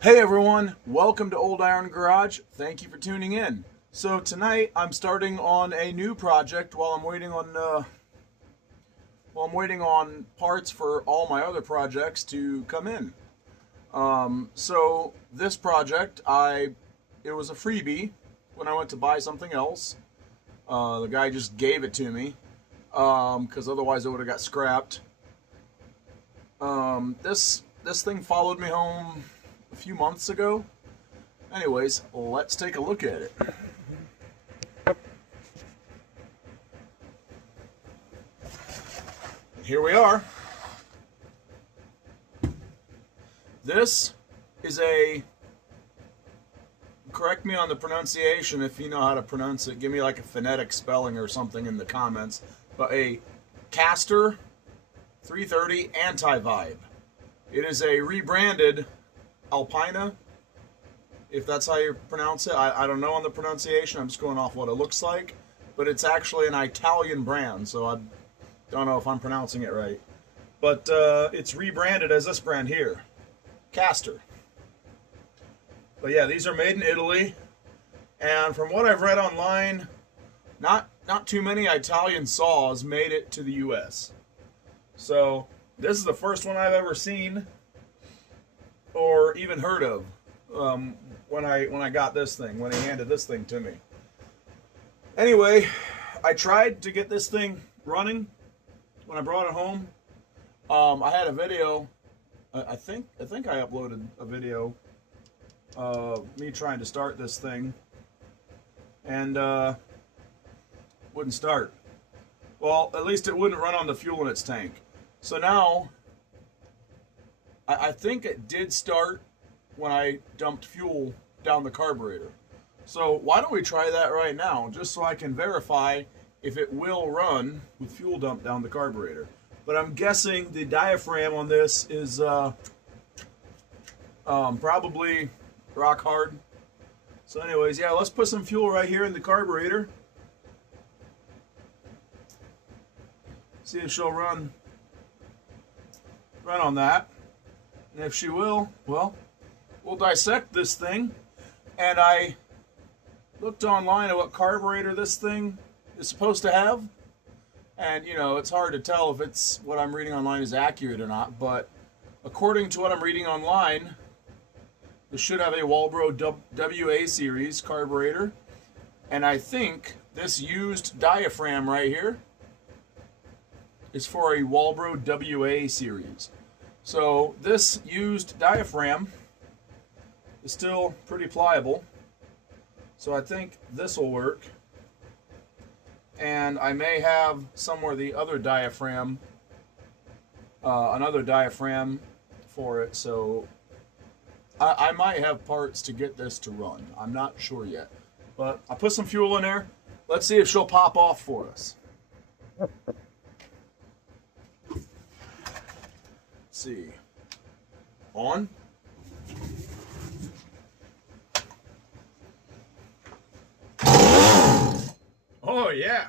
Hey everyone, welcome to Old Iron Garage. Thank you for tuning in. So tonight I'm starting on a new project while I'm waiting on parts for all my other projects to come in. So this project it was a freebie when I went to buy something else. The guy just gave it to me because otherwise it would have got scrapped. This thing followed me home a few months ago. Anyways, let's take a look at it. And here we are. This is correct me on the pronunciation if you know how to pronounce it. Give me like a phonetic spelling or something in the comments. But a Castor 330 Antivib. It is a rebranded Alpina, if that's how you pronounce it. I don't know on the pronunciation. I'm just going off what it looks like. But it's actually an Italian brand, so I don't know if I'm pronouncing it right. But it's rebranded as this brand here, Castor. But yeah, these are made in Italy. And from what I've read online, not too many Italian saws made it to the US. So this is the first one I've ever seen or even heard of when I got this thing, when he handed this thing to me. Anyway, I tried to get this thing running when I brought it home. I had a video. I think I uploaded a video of me trying to start this thing, and wouldn't start. Well, at least it wouldn't run on the fuel in its tank. So now, I think it did start when I dumped fuel down the carburetor. So why don't we try that right now, just so I can verify if it will run with fuel dumped down the carburetor. But I'm guessing the diaphragm on this is probably rock hard. So anyways, yeah, let's put some fuel right here in the carburetor. See if she'll run on that. And if she will, well, we'll dissect this thing. And I looked online at what carburetor this thing is supposed to have. And, you know, it's hard to tell if it's what I'm reading online is accurate or not. But according to what I'm reading online, this should have a Walbro WA series carburetor. And I think this used diaphragm right here is for a Walbro WA series. So this used diaphragm is still pretty pliable. So I think this will work. And I may have somewhere the other diaphragm, another diaphragm for it. So I might have parts to get this to run. I'm not sure yet. But I put some fuel in there. Let's see if she'll pop off for us. See. On. Oh yeah.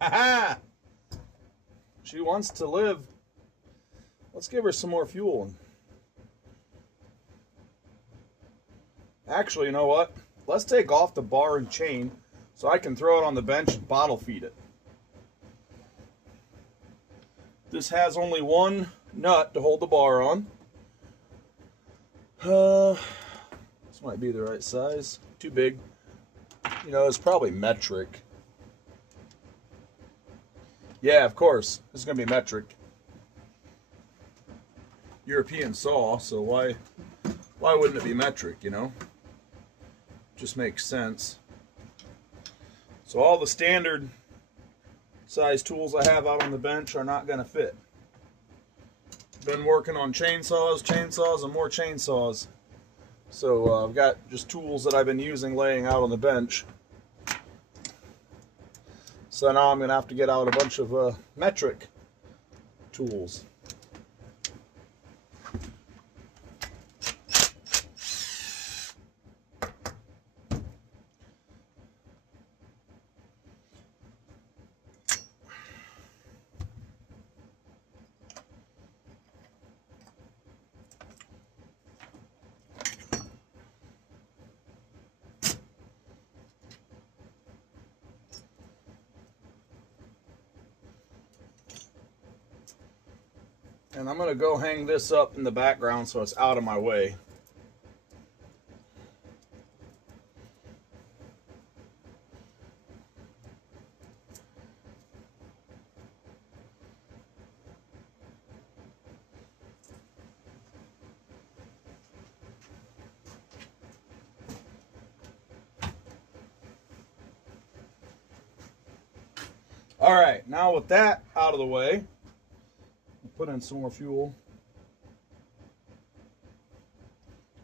Haha. She wants to live. Let's give her some more fuel. Actually, you know what? Let's take off the bar and chain so I can throw it on the bench and bottle feed it. This has only one nut to hold the bar on. This might be the right size. Too big. You know, it's probably metric. Yeah, of course. This is going to be metric. European saw, so why wouldn't it be metric, you know? Just makes sense. So all the standard size tools I have out on the bench are not going to fit. Been working on chainsaws, and more chainsaws. So I've got just tools that I've been using laying out on the bench. So now I'm going to have to get out a bunch of metric tools. And I'm going to go hang this up in the background so it's out of my way. All right, now with that out of the way, I'll put in some more fuel.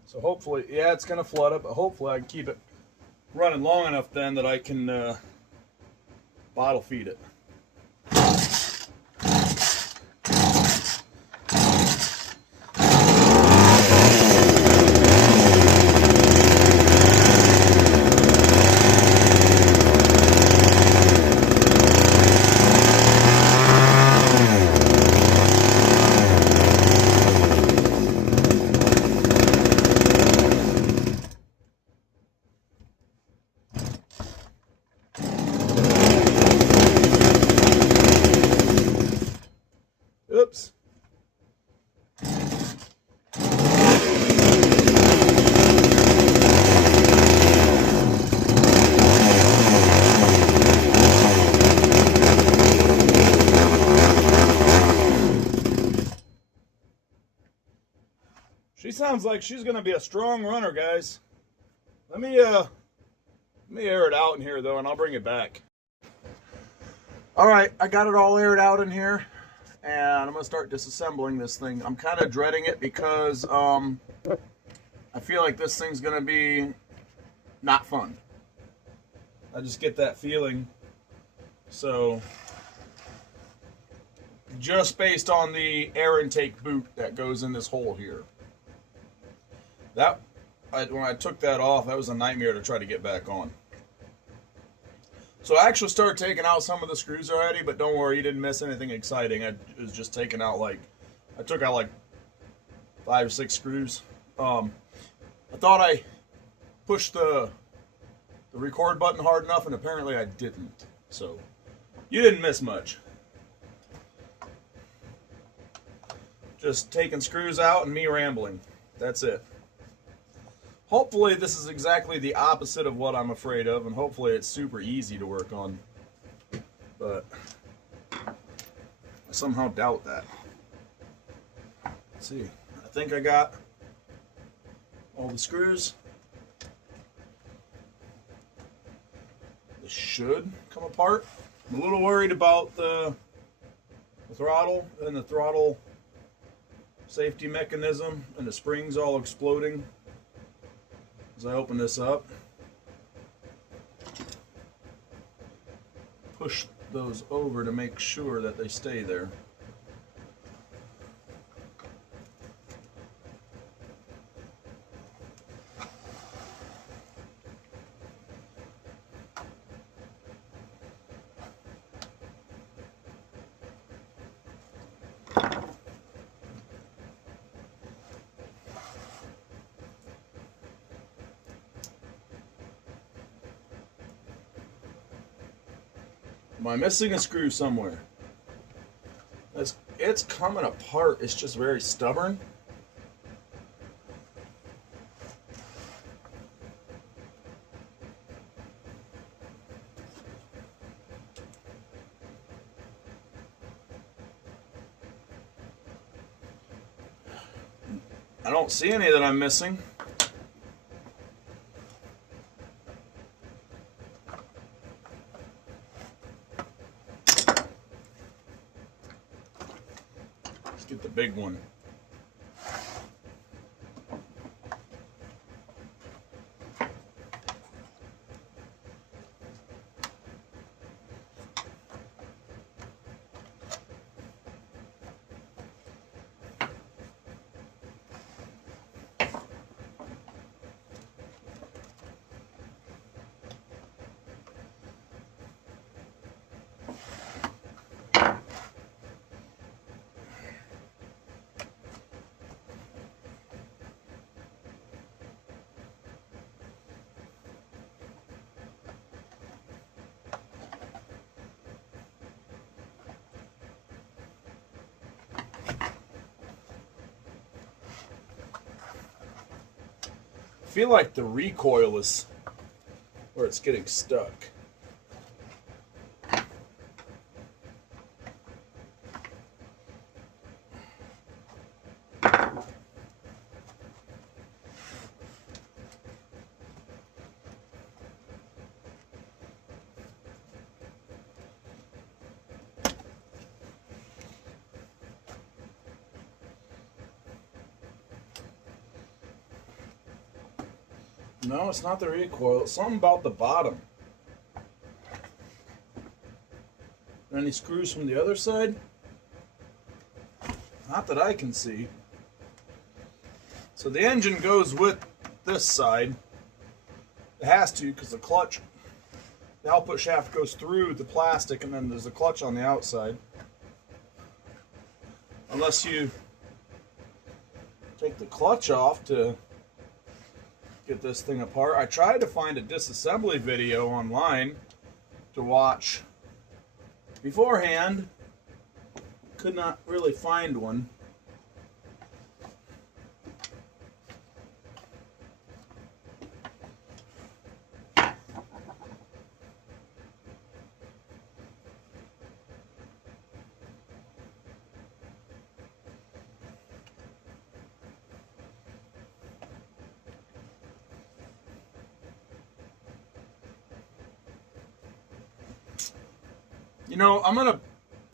So hopefully, yeah, it's going to flood it, but hopefully I can keep it running long enough then that I can bottle feed it. Oops. She sounds like she's going to be a strong runner, guys. Let me air it out in here though, and I'll bring it back. All right, I got it all aired out in here. And I'm going to start disassembling this thing. I'm kind of dreading it because I feel like this thing's going to be not fun. I just get that feeling. So, just based on the air intake boot that goes in this hole here. When I took that off, that was a nightmare to try to get back on. So I actually started taking out some of the screws already, but don't worry, you didn't miss anything exciting. I was just taking out I took out like 5 or 6 screws. I thought I pushed the record button hard enough, and apparently I didn't. So you didn't miss much. Just taking screws out and me rambling. That's it. Hopefully this is exactly the opposite of what I'm afraid of, and hopefully it's super easy to work on. But I somehow doubt that. Let's see. I think I got all the screws. This should come apart. I'm a little worried about the throttle and the throttle safety mechanism and the springs all exploding as I open this up. Push those over to make sure that they stay there. Am I missing a screw somewhere? It's coming apart. It's just very stubborn. I don't see any that I'm missing. Get the big one. feel like the recoil is where it's getting stuck. No, it's not the recoil. It's something about the bottom. Any screws from the other side? Not that I can see. So the engine goes with this side. It has to, because the clutch, the output shaft goes through the plastic, and then there's a clutch on the outside. Unless you take the clutch off to get this thing apart. I tried to find a disassembly video online to watch beforehand. Could not really find one. You know, I'm going to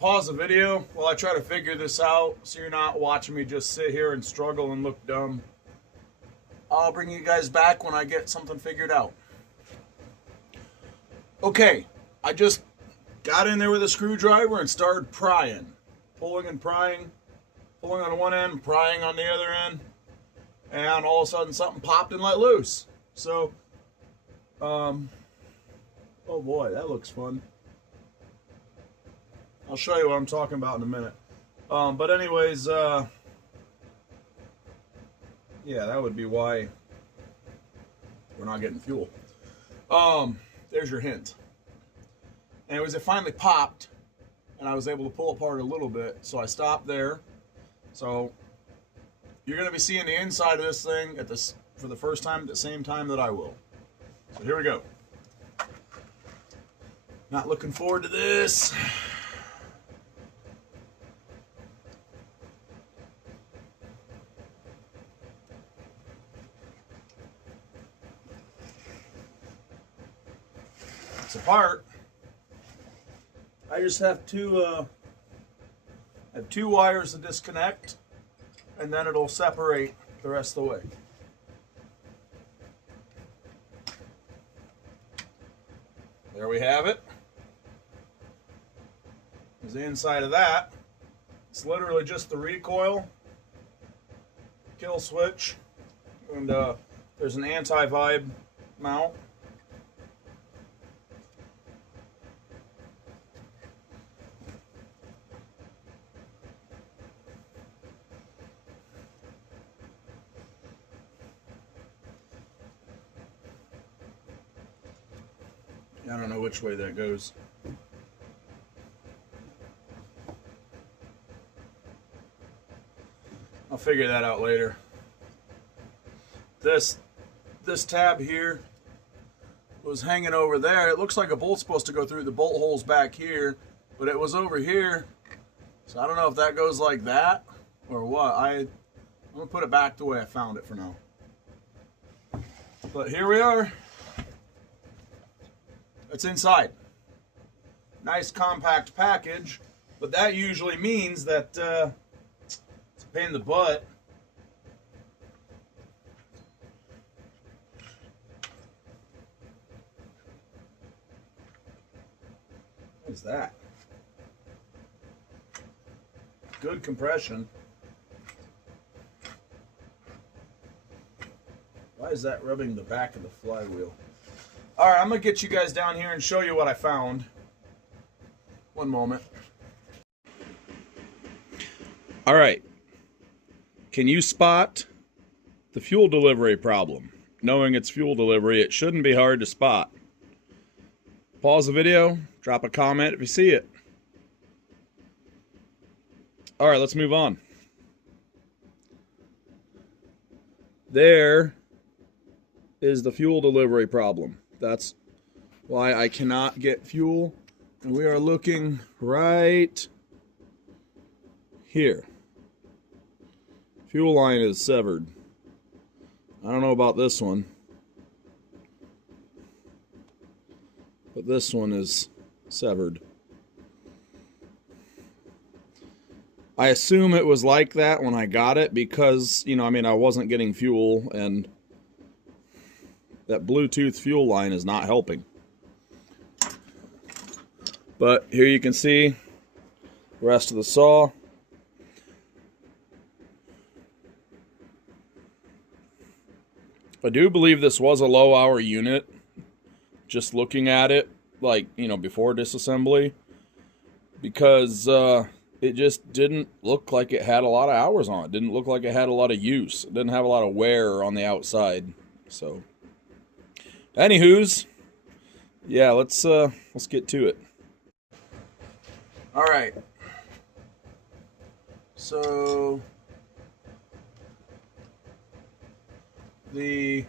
pause the video while I try to figure this out so you're not watching me just sit here and struggle and look dumb. I'll bring you guys back when I get something figured out. Okay, I just got in there with a screwdriver and started prying. Pulling and prying. Pulling on one end, prying on the other end. And all of a sudden something popped and let loose. So, oh boy, that looks fun. I'll show you what I'm talking about in a minute. But anyways, yeah, that would be why we're not getting fuel. There's your hint. Anyways, it finally popped, and I was able to pull apart a little bit, so I stopped there. So you're going to be seeing the inside of this thing for the first time at the same time that I will. So here we go. Not looking forward to this. Apart. I just have two wires to disconnect, and then it'll separate the rest of the way. There we have it. There's the inside of that. It's literally just the recoil, kill switch, and there's an anti-vibe mount. I don't know which way that goes. I'll figure that out later. This tab here was hanging over there. It looks like a bolt's supposed to go through the bolt holes back here, but it was over here. So I don't know if that goes like that or what. I'm gonna put it back the way I found it for now. But here we are. It's inside. Nice compact package, but that usually means that it's a pain in the butt. What is that? Good compression. Why is that rubbing the back of the flywheel? Alright, I'm going to get you guys down here and show you what I found. One moment. Alright. Can you spot the fuel delivery problem? Knowing it's fuel delivery, it shouldn't be hard to spot. Pause the video, drop a comment if you see it. Alright, let's move on. is the fuel delivery problem. That's why I cannot get fuel. And we are looking right here. Fuel line is severed. I don't know about this one, but this one is severed. I assume it was like that when I got it because, you know, I mean, I wasn't getting fuel, and that Bluetooth fuel line is not helping. But here you can see the rest of the saw. I do believe this was a low hour unit, just looking at it, like, you know, before disassembly, because it just didn't look like it had a lot of hours on it. Didn't look like it had a lot of use. It didn't have a lot of wear on the outside. So, anywho's, yeah, let's get to it. All right. So the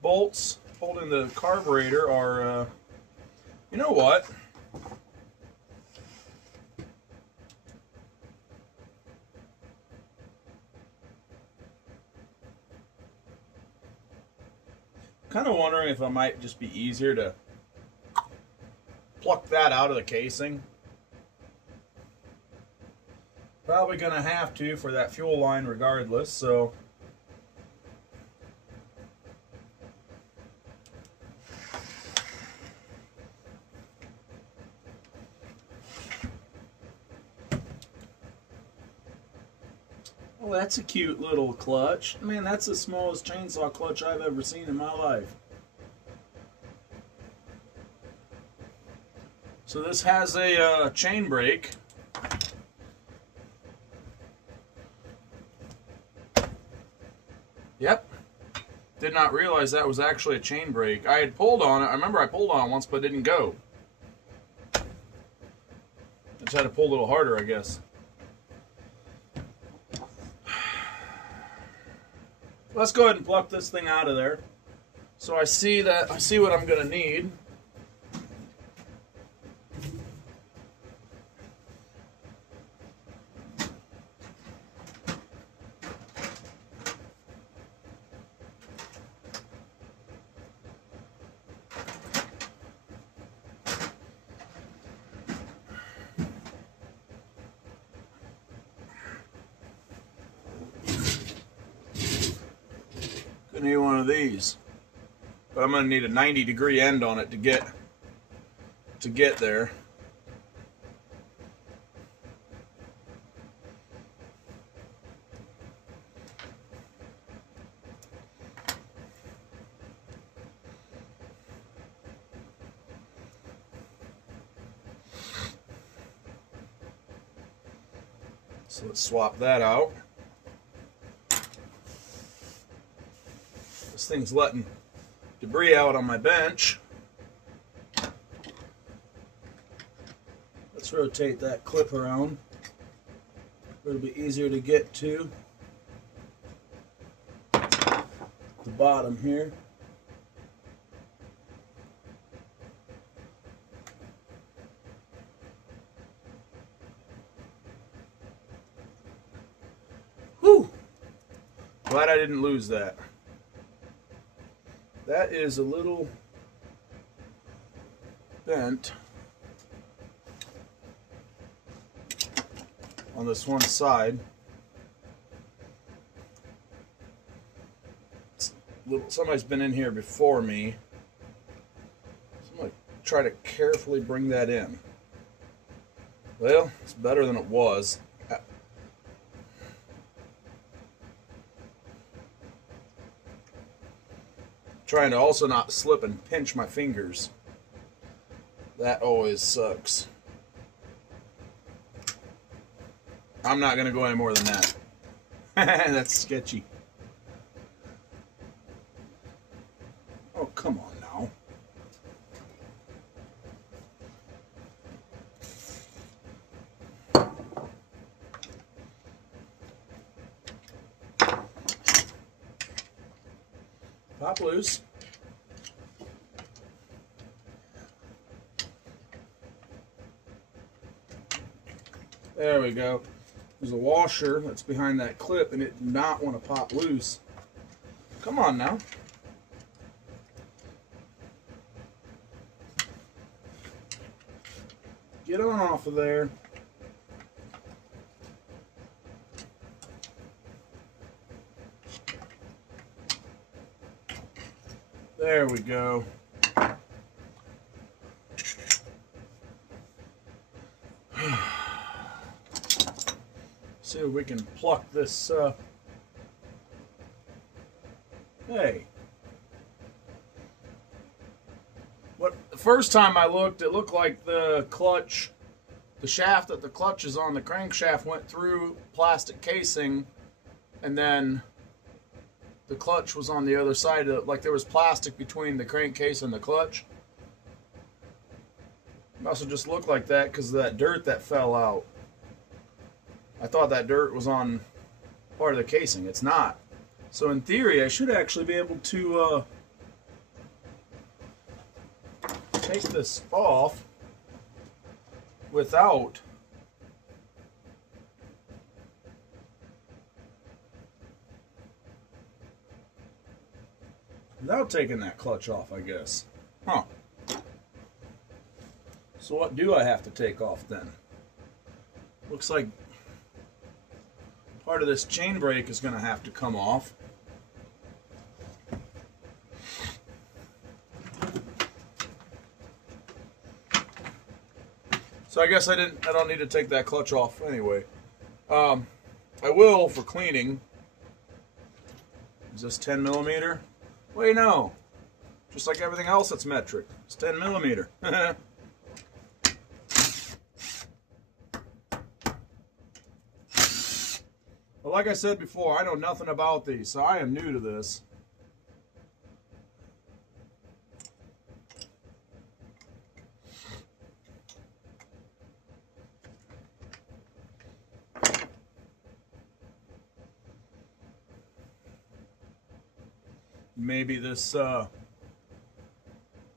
bolts holding the carburetor are, you know what? Kind of wondering if it might just be easier to pluck that out of the casing. Probably gonna have to for that fuel line regardless, so well, that's a cute little clutch. Man, that's the smallest chainsaw clutch I've ever seen in my life. So this has a chain brake. Yep. Did not realize that was actually a chain brake. I had pulled on it. I remember I pulled on it once, but it didn't go. I just had to pull a little harder, I guess. Let's go ahead and pluck this thing out of there. So I see what I'm gonna need. Need one of these, but I'm going to need a 90-degree end on it to get there. So let's swap that out. This thing's letting debris out on my bench. Let's rotate that clip around. It'll be easier to get to the bottom here. Whew! Glad I didn't lose that. That is a little bent on this one side. Somebody's been in here before me. So I'm going to try to carefully bring that in. Well, it's better than it was. Trying to also not slip and pinch my fingers. That always sucks. I'm not going to go any more than that. That's sketchy. Oh, come on now. Pop loose. There we go. There's a washer that's behind that clip, and it did not want to pop loose. Come on now. Get on off of there. There we go. See if we can pluck this. Hey. The first time I looked, it looked like the clutch, the shaft that the clutch is on, the crankshaft went through plastic casing, and then the clutch was on the other side of it, like there was plastic between the crankcase and the clutch. It must have just looked like that because of that dirt that fell out. I thought that dirt was on part of the casing. It's not. So in theory, I should actually be able to take this off without taking that clutch off, I guess. Huh. So what do I have to take off then? Looks like part of this chain brake is going to have to come off. So I guess I don't need to take that clutch off anyway. I will for cleaning. Is this 10 millimeter? Wait, no. Just like everything else that's metric. It's 10 millimeter. But like I said before, I know nothing about these, so I am new to this. Maybe this, the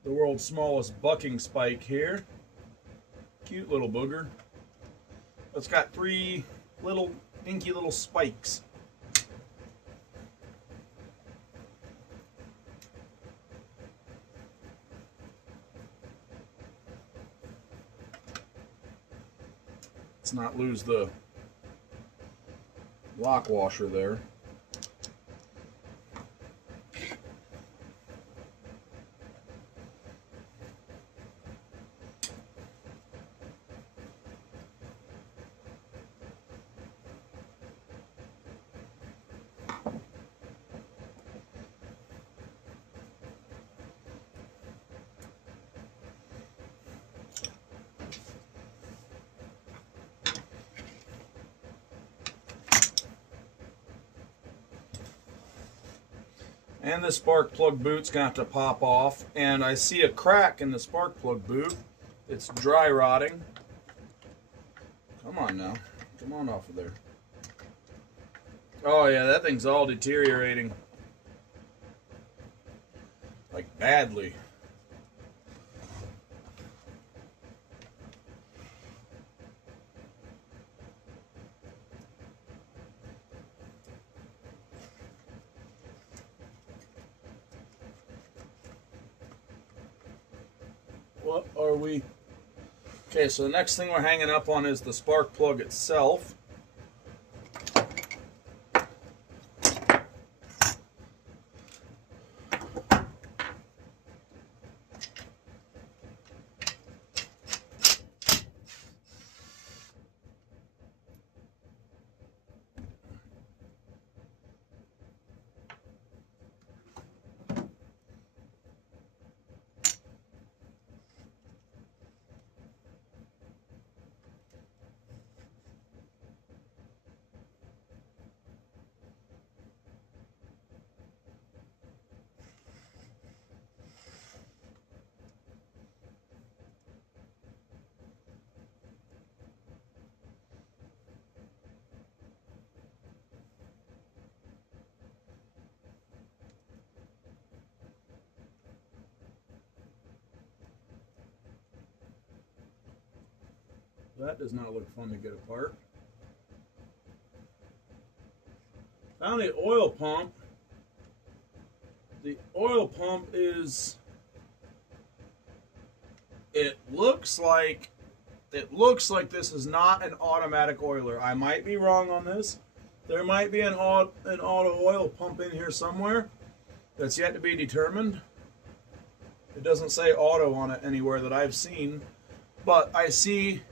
world's smallest bucking spike here. Cute little booger. It's got 3 little dinky little spikes. Let's not lose the lock washer there. And the spark plug boot's got to pop off, and I see a crack in the spark plug boot. It's dry rotting. Come on now. Come on off of there. Oh yeah, that thing's all deteriorating. Like badly. What are we? Okay, so the next thing we're hanging up on is the spark plug itself. That does not look fun to get apart. Found the oil pump. The oil pump is, it looks like this is not an automatic oiler. I might be wrong on this. There might be an auto oil pump in here somewhere that's yet to be determined. It doesn't say auto on it anywhere that I've seen, but I see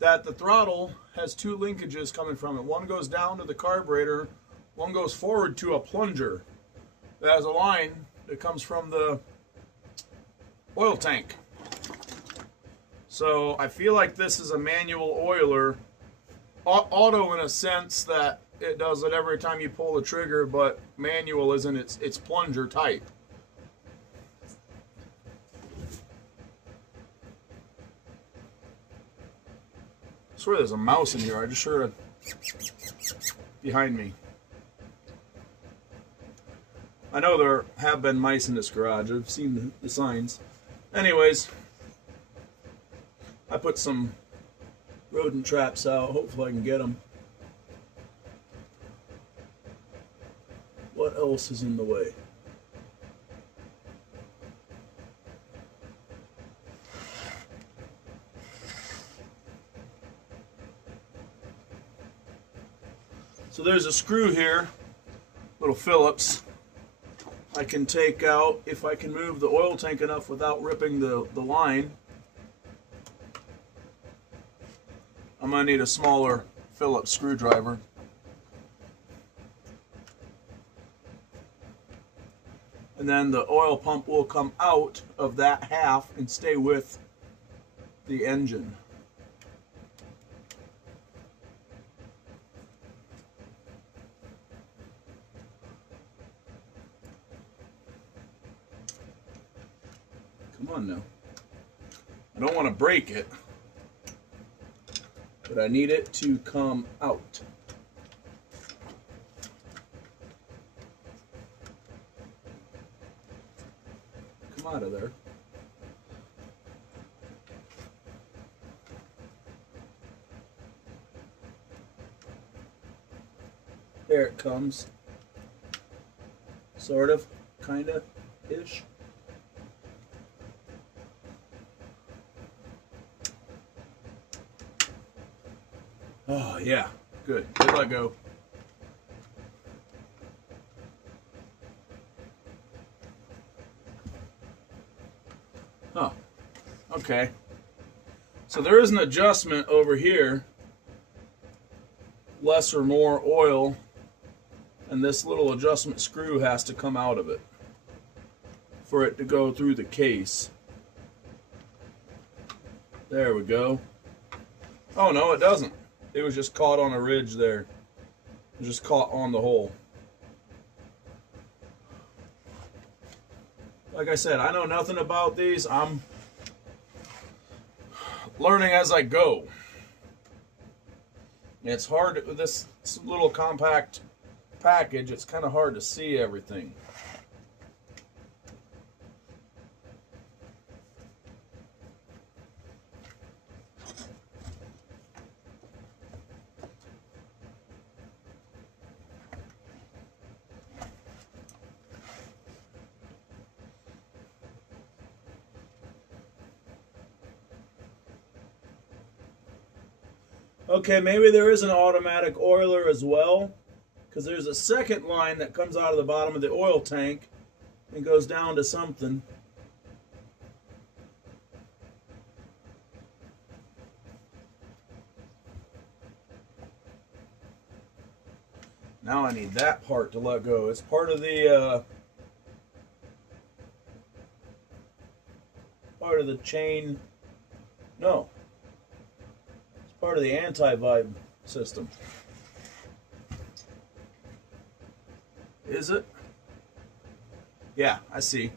that the throttle has two linkages coming from it. One goes down to the carburetor, one goes forward to a plunger. It has a line that comes from the oil tank. So I feel like this is a manual oiler. Auto in a sense that it does it every time you pull the trigger, but manual isn't. It's plunger type. I swear there's a mouse in here. I just heard it behind me. I know there have been mice in this garage. I've seen the signs. Anyways, I put some rodent traps out. Hopefully I can get them. What else is in the way? So there's a screw here, little Phillips. I can take out if I can move the oil tank enough without ripping the line. I'm going to need a smaller Phillips screwdriver. And then the oil pump will come out of that half and stay with the engine. Come on now. I don't want to break it, but I need it to come out. Come out of there. There it comes. Sort of, kind of, ish. Oh, yeah. Good. Good let go. Oh, okay. So there is an adjustment over here. Less or more oil. And this little adjustment screw has to come out of it for it to go through the case. There we go. Oh, no, it doesn't. It was just caught on a ridge there. It was just caught on the hole. Like I said, I know nothing about these. I'm learning as I go. It's hard with this little compact package. It's kind of hard to see everything. Okay, maybe there is an automatic oiler as well, because there's a second line that comes out of the bottom of the oil tank and goes down to something. Now I need that part to let go. It's part of the chain. No. Part of the Antivib system. Is it? Yeah, I see.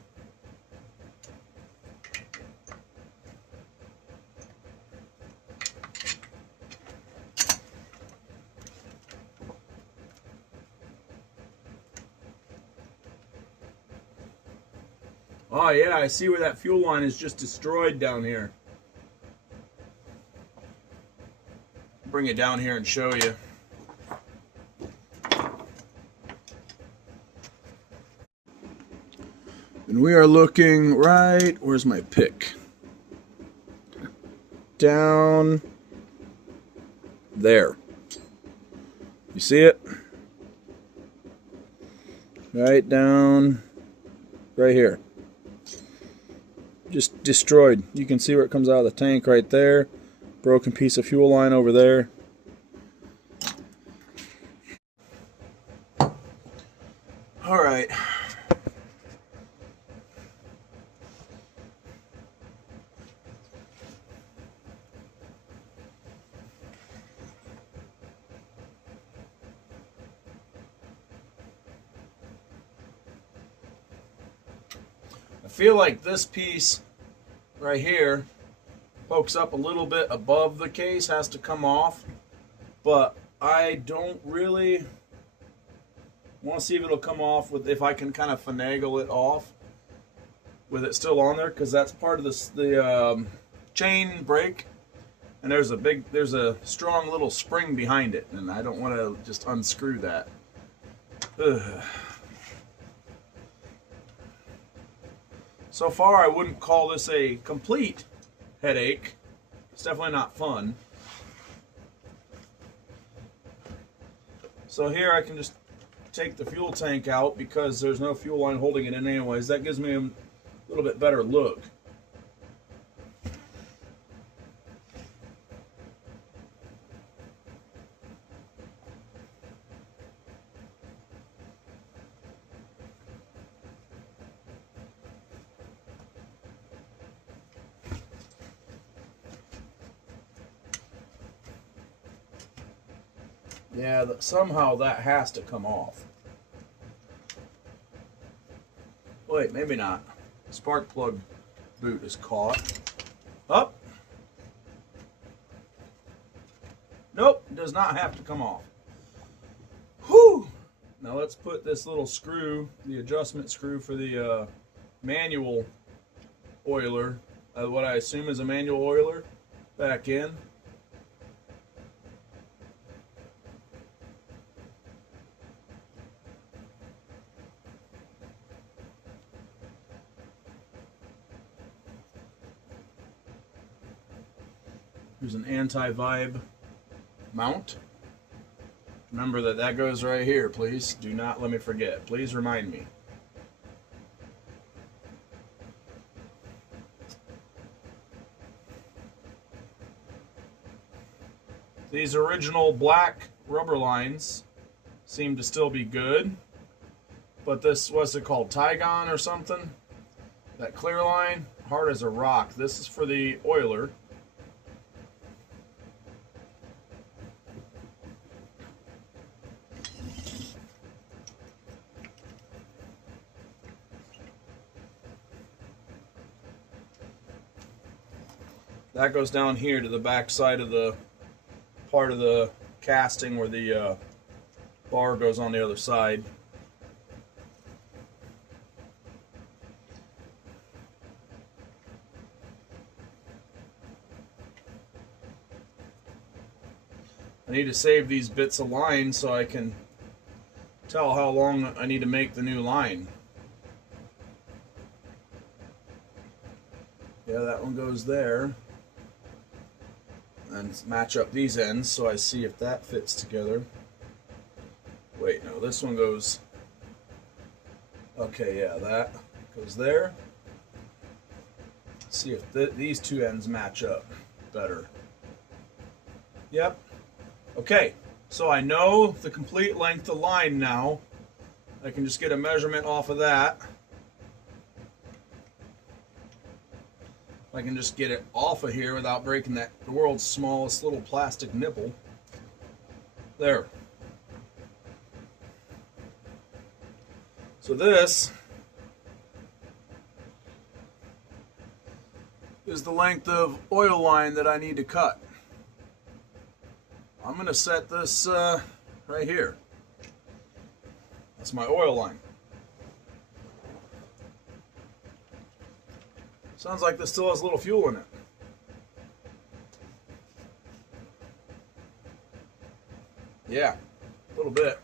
Oh yeah, I see where that fuel line is just destroyed down here. bring it down here and show you. And we are looking right, where's my pick? Down there. You see it? Right down, right here. Just destroyed. You can see where it comes out of the tank right there. Broken piece of fuel line over there. All right. I feel like this piece right here pokes up a little bit above the case, has to come off, but I don't really want to see if it'll come off with, if I can kind of finagle it off with it still on there, because that's part of the chain brake, and there's a strong little spring behind it, and I don't want to just unscrew that. Ugh. So far, I wouldn't call this a complete headache. It's definitely not fun. So here I can just take the fuel tank out because there's no fuel line holding it in anyways. That gives me a little bit better look. Yeah, somehow that has to come off. Wait, maybe not. Spark plug boot is caught. Up. Nope, does not have to come off. Whew! Now let's put this little screw, the adjustment screw for the manual oiler, what I assume is a manual oiler, back in. Here's an Antivib mount. Remember that goes right here, please. Do not let me forget. Please remind me. These original black rubber lines seem to still be good. But this, what's it called? Tygon or something? That clear line, hard as a rock. This is for the oiler. That goes down here to the back side of the part of the casting where the bar goes on the other side. I need to save these bits of line so I can tell how long I need to make the new line. Yeah, that one goes there. And match up these ends so I see if that fits together. Wait, no, this one goes, okay, yeah, that goes there. Let's see if these two ends match up better. Yep. Okay, so I know the complete length of line now. I can just get a measurement off of that. I can just get it off of here without breaking the world's smallest little plastic nipple. There. So this is the length of oil line that I need to cut. I'm going to set this right here. That's my oil line. Sounds like this still has a little fuel in it. Yeah, a little bit.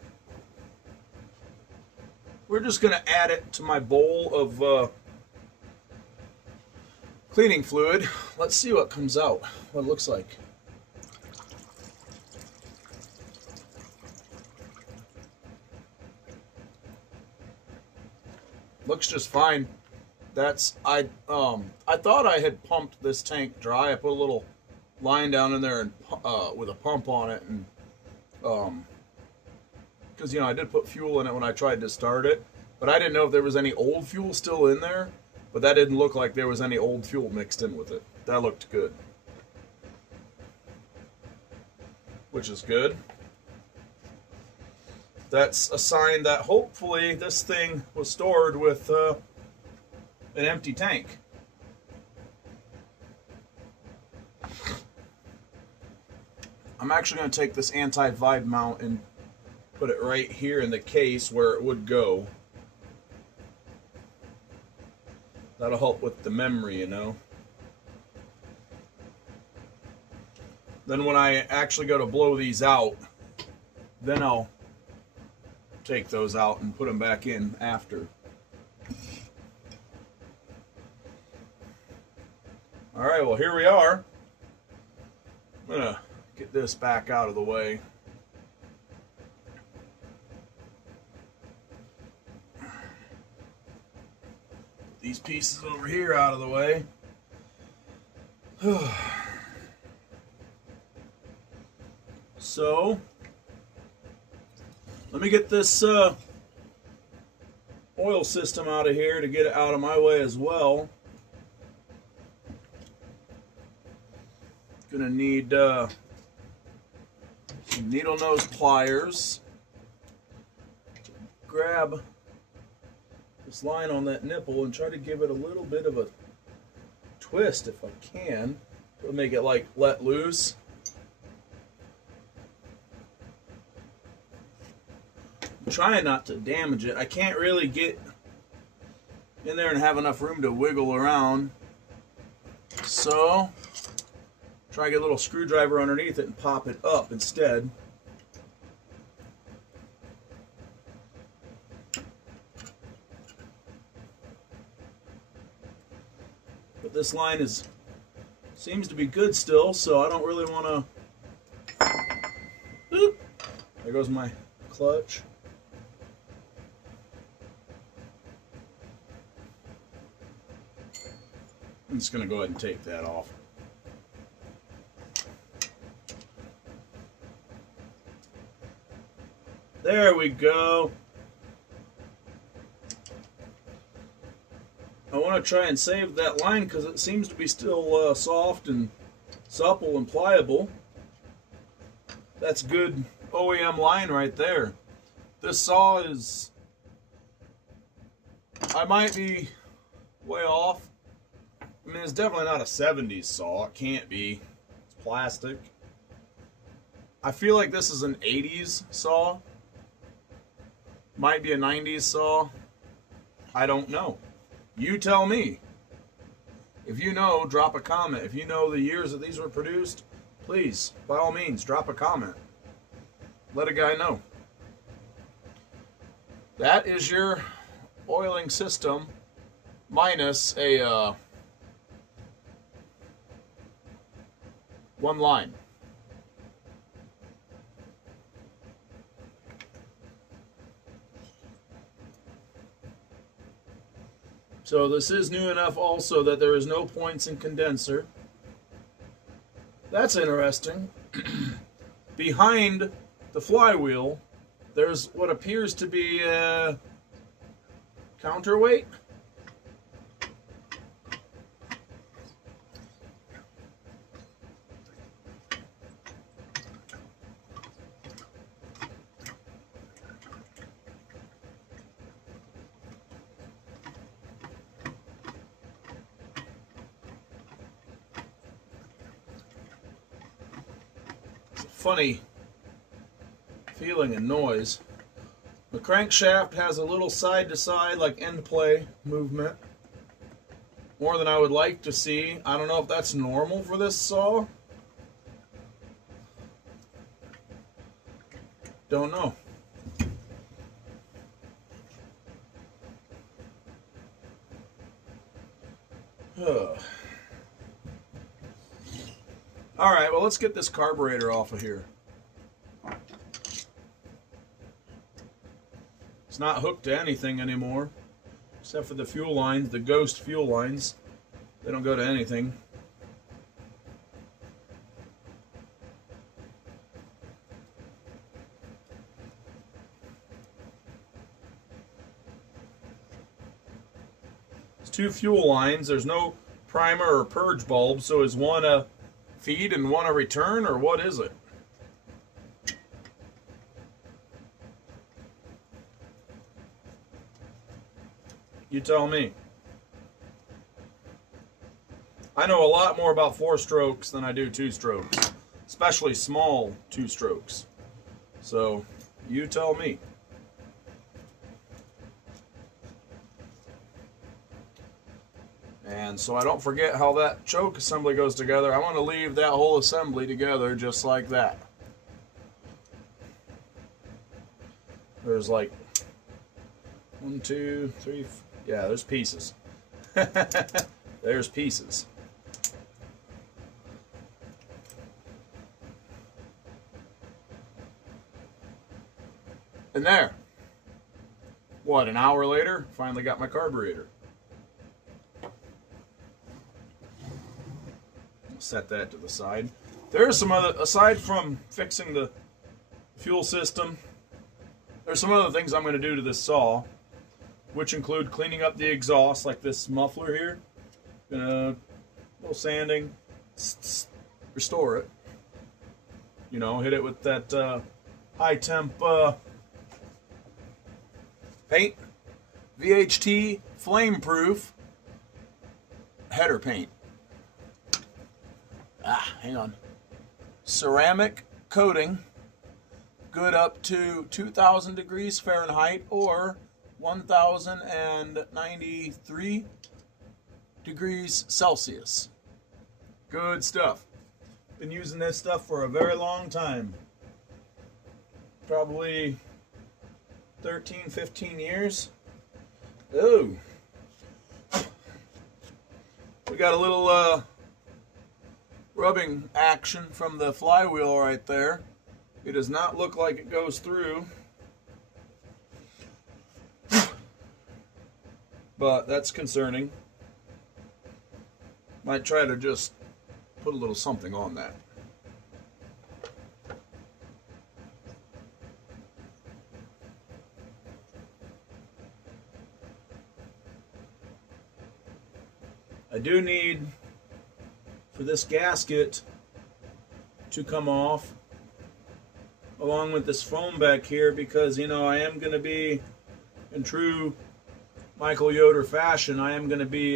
We're just going to add it to my bowl of cleaning fluid. Let's see what comes out, what it looks like. Looks just fine. I thought I had pumped this tank dry. I put a little line down in there and with a pump on it, and because I did put fuel in it when I tried to start it, but I didn't know if there was any old fuel still in there. But that didn't look like there was any old fuel mixed in with it. That looked good, which is good. That's a sign that hopefully this thing was stored with an empty tank. I'm actually going to take this Antivib mount and put it right here in the case where it would go. That'll help with the memory, Then when I actually go to blow these out, then I'll take those out and put them back in after. Alright, well here we are. I'm going to get this back out of the way. These pieces over here out of the way. So, let me get this oil system out of here to get it out of my way as well. Gonna need some needle nose pliers. Grab this line on that nipple and try to give it a little bit of a twist if I can. It'll make it like let loose. I'm trying not to damage it. I can't really get in there and have enough room to wiggle around. So, try to get a little screwdriver underneath it and pop it up instead. But this line seems to be good still, so I don't really want to. There goes my clutch. I'm just going to go ahead and take that off. There we go. I want to try and save that line because it seems to be still soft and supple and pliable. That's good OEM line right there. This saw is... I might be way off. I mean, it's definitely not a 70s saw. It can't be. It's plastic. I feel like this is an 80s saw. Might be a 90s saw. I don't know. You tell me. If you know, drop a comment. If you know the years that these were produced, please, by all means, drop a comment. Let a guy know. That is your oiling system minus a one line. So this is new enough also that there is no points in condenser. That's interesting. Behind the flywheel, there's what appears to be a counterweight. Funny feeling and noise. The crankshaft has a little side-to-side, like end play movement. More than I would like to see. I don't know if that's normal for this saw. Don't know. All right, well, let's get this carburetor off of here. It's not hooked to anything anymore, except for the fuel lines, the ghost fuel lines. They don't go to anything. It's two fuel lines. There's no primer or purge bulb, so is one a feed and one a return, or what is it? You tell me. I know a lot more about 4 strokes than I do 2 strokes, especially small 2 strokes. So, you tell me. And so I don't forget how that choke assembly goes together, I want to leave that whole assembly together just like that. There's like 1, 2, 3, yeah, there's pieces. There's pieces. And there. What, an hour later, finally got my carburetor. Set that to the side. There's some other, aside from fixing the fuel system, there's some other things I'm going to do to this saw, which include cleaning up the exhaust, like this muffler here. Gonna, a little sanding, restore it. You know, hit it with that high temp paint, VHT flame proof header paint. Hang on. Ceramic coating, good up to 2,000 degrees Fahrenheit or 1,093 degrees Celsius. Good stuff. Been using this stuff for a very long time. Probably 13, 15 years. Oh. We got a little rubbing action from the flywheel right there. It does not look like it goes through, but that's concerning. Might try to just put a little something on that. I do need for this gasket to come off along with this foam back here, because you know I am going to be, in true Michael Yoder fashion, I am going to be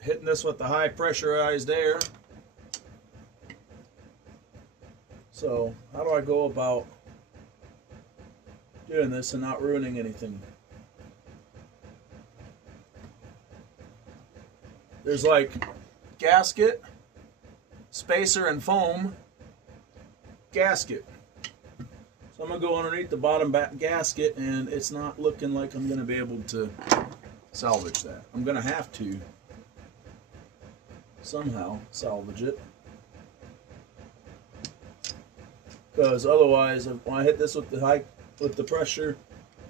hitting this with the high pressurized air. So how do I go about doing this and not ruining anything? There's like gasket, spacer, and foam. Gasket. So I'm going to go underneath the bottom back gasket, and it's not looking like I'm going to be able to salvage that. I'm going to have to somehow salvage it, because otherwise, when I hit this with the pressure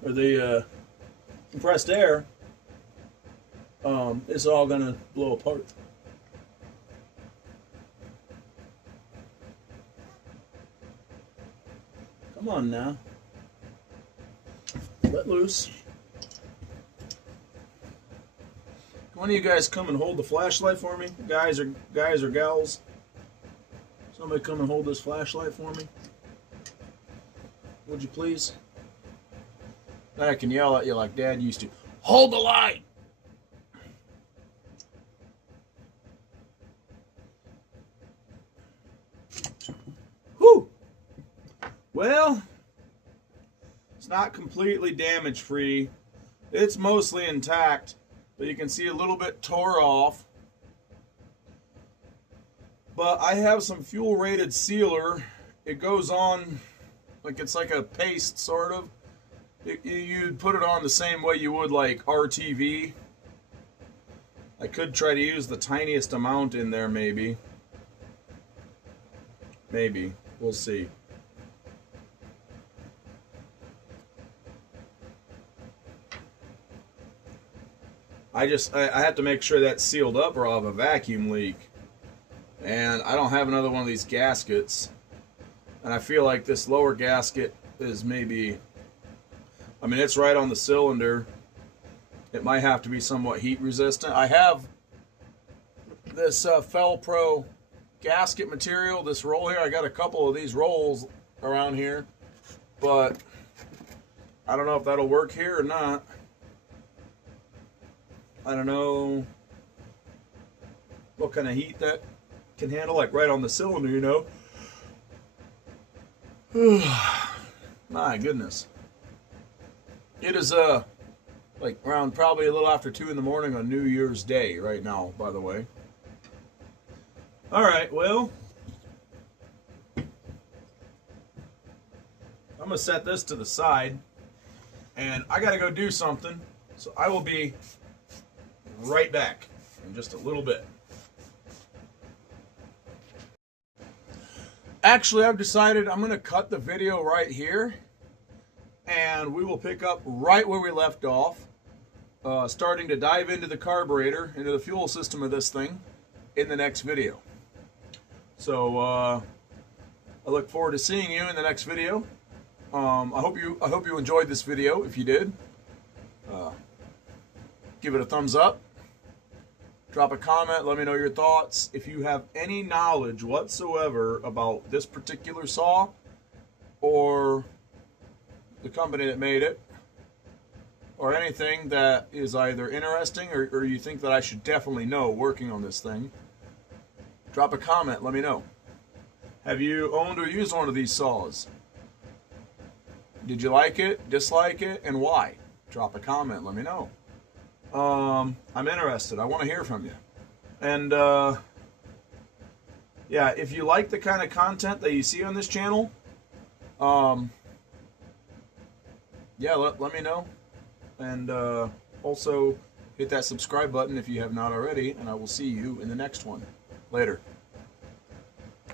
or the compressed air, it's all going to blow apart. Come on now. Let loose. One of you guys come and hold the flashlight for me? Guys or gals? Somebody come and hold this flashlight for me? Would you please? Then I can yell at you like Dad used to. Hold the light! Whew! Well, it's not completely damage free. It's mostly intact, but you can see a little bit tore off. But I have some fuel rated sealer. It goes on Like it's like a paste, sort of. You'd put it on the same way you would like RTV. I could try to use the tiniest amount in there, maybe. Maybe. We'll see. I have to make sure that's sealed up or I'll have a vacuum leak. And I don't have another one of these gaskets. And I feel like this lower gasket is maybe, I mean, it's right on the cylinder. It might have to be somewhat heat resistant. I have this Fel-Pro gasket material, this roll here. I got a couple of these rolls around here, but I don't know if that'll work here or not. I don't know what kind of heat that can handle, like right on the cylinder, you know. My goodness. It is like around probably a little after 2 in the morning on New Year's Day right now, by the way. Alright, well, I'm going to set this to the side, and I got to go do something, so I will be right back in just a little bit. Actually, I've decided I'm going to cut the video right here, and we will pick up right where we left off, starting to dive into the carburetor, into the fuel system of this thing in the next video. So I look forward to seeing you in the next video. I hope you enjoyed this video. If you did, give it a thumbs up. Drop a comment. Let me know your thoughts. If you have any knowledge whatsoever about this particular saw or the company that made it, or anything that is either interesting or you think that I should definitely know working on this thing, drop a comment. Let me know. Have you owned or used one of these saws? Did you like it, dislike it, and why? Drop a comment. Let me know. I'm interested. I want to hear from you. And yeah, if you like the kind of content that you see on this channel, yeah, let me know. And also hit that subscribe button if you have not already, and I will see you in the next one. Later.